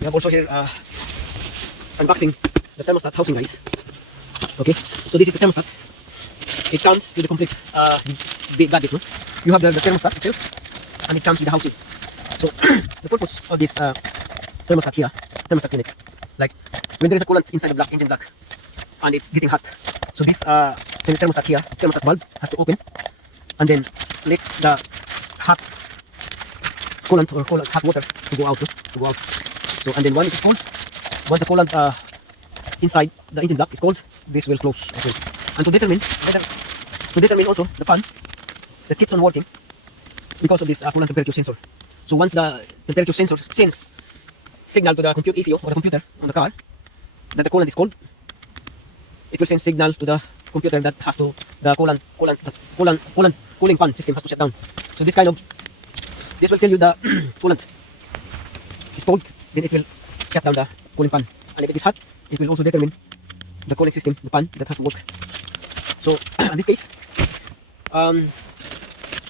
We have also here unboxing the thermostat housing, guys. Okay, so this is the thermostat. It comes with the complete gadgets, no? You have the thermostat itself, and it comes with the housing. So the purpose of this thermostat here, thermostat unit, like when there is a coolant inside the block, engine block, and it's getting hot, so this thermostat here, thermostat bulb has to open, and then let the hot coolant or hot water to go out, no? To go out. So and then once it's cold, once the coolant inside the engine block is cold, this will close. Okay. And to determine also the fan that keeps on working because of this coolant temperature sensor. So once the temperature sensor sends signal to the ECU or the computer on the car that the coolant is cold, it will send signal to the computer that has to the cooling fan system has to shut down. So this will tell you the coolant is cold, then it will shut down the cooling fan. And if it is hot, it will also determine the cooling system, the fan that has to work. So in this case,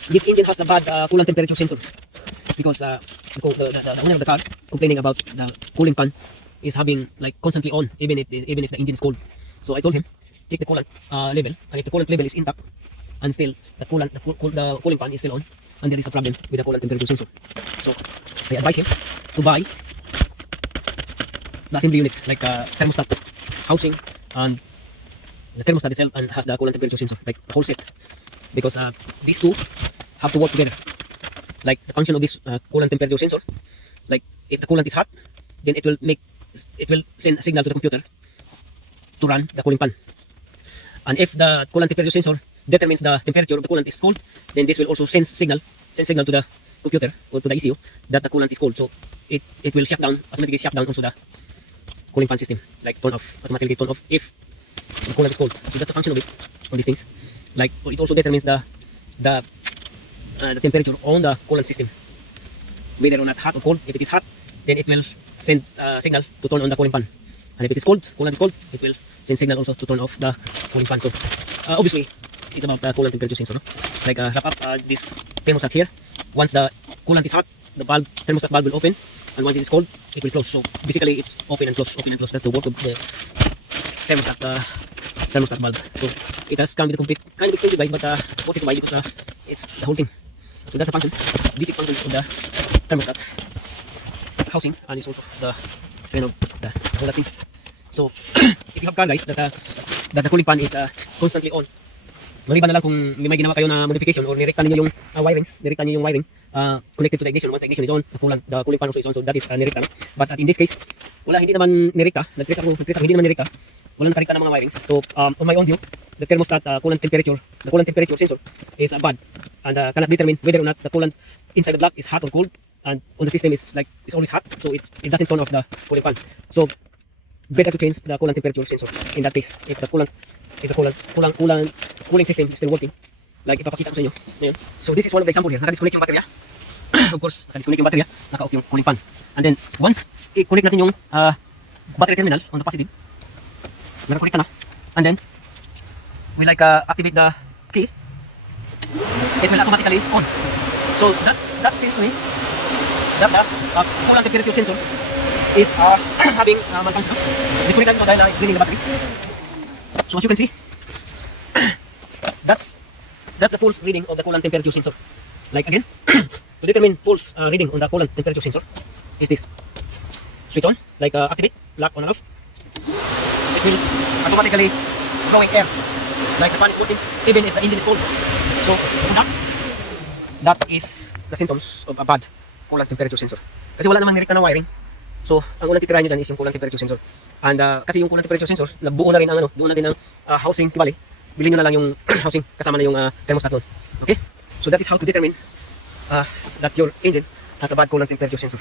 this engine has a bad coolant temperature sensor because the owner of the car complaining about the cooling fan is having like constantly on even if the engine is cold. So I told him check the coolant level, and if the coolant level is intact and still the cooling fan is still on, and there is a problem with the coolant temperature sensor. So I advise him to buy the assembly unit like thermostat housing and the thermostat itself, and has the coolant temperature sensor, like the whole set, because these two have to work together. Like the function of this coolant temperature sensor, like if the coolant is hot, then it will send a signal to the computer to run the cooling fan. And if the coolant temperature sensor determines the temperature of the coolant is cold, then this will also send signal to the computer or to the ECU that the coolant is cold. So it will automatically shut down also the cooling fan system, like automatically turn off if the coolant is cold. So that's the function of it on these things. Like it also determines the temperature on the coolant system, whether or not hot or cold. If it is hot, then it will send signal to turn on the cooling fan, and if it is cold, coolant is cold, it will send signal also to turn off the cooling fan. So obviously it's about the coolant temperature sensor, no? Like wrap up this thermostat here. Once the coolant is hot, the thermostat valve will open, and once it is cold, it will close. So basically it's open and close, open and close. That's the work of the thermostat valve. So it has come with a complete, kind of expensive, guys, but worth it to buy because it's the whole thing. So that's the function, basic function of the thermostat housing, and it's also the kind of the whole thing. So if you have car, guys, that the cooling fan is constantly on, maliban na lang kung may ginawa kayo na modification or nirekta niyo yung wiring connected to the ignition. Once the ignition is on, the cooling fan also is on, so that is nirekta, no? But in this case, hindi naman nirekta, nag-trace ako, hindi naman nirekta, wala nakarekta ng mga wirings. So on my own view, the thermostat the coolant temperature sensor is bad, and cannot determine whether or not the coolant inside the block is hot or cold, and on the system is always hot, so it doesn't turn off the cooling fan. So better to change the coolant temperature sensor in that case if the cooling system is still working. Like ipapakita ko sa inyo ngayon. So this is one of the example here. Naka-disconnect yung baterya. Of course, naka-disconnect yung baterya, naka-off yung cooling fan. And then once i-connect natin yung battery terminal on the positive, naka-connect na. And then we activate the key, it will automatically on. So that seems to me that the coolant temperature sensor is having malfunction. Disconnect natin dahil na is draining the battery. So as you can see, that's the false reading of the coolant temperature sensor. Like again, to determine false reading on the coolant temperature sensor is this. Switch on, like activate, lock on and off. It will automatically blowing air, like the fan is working even if the engine is cold. So that is the symptoms of a bad coolant temperature sensor. Kasi wala namang nirekta na wiring. So ang unang titirahan nyo dyan is yung coolant temperature sensor. And kasi yung coolant temperature sensor, buo na rin ang housing, tibali. Bilhin nyo na lang yung housing kasama na yung thermostat nun. Okay? So that is how to determine that your engine has a bad coolant temperature sensor.